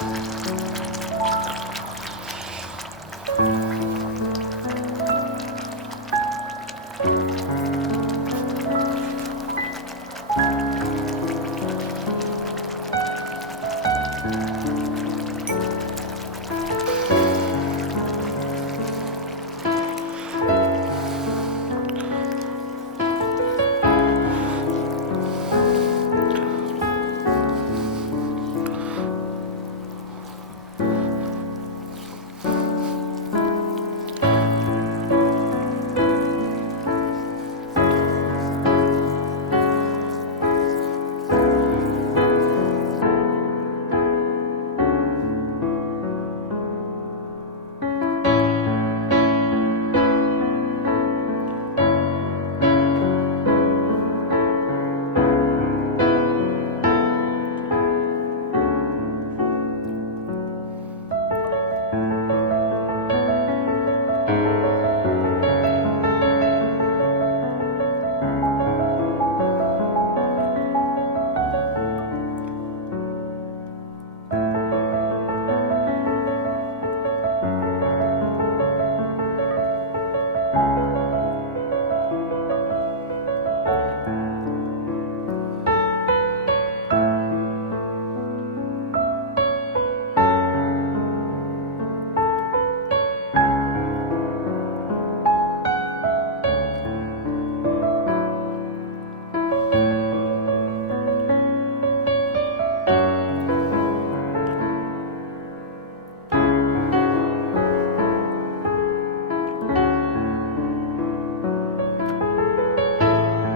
Thank mm -hmm. you.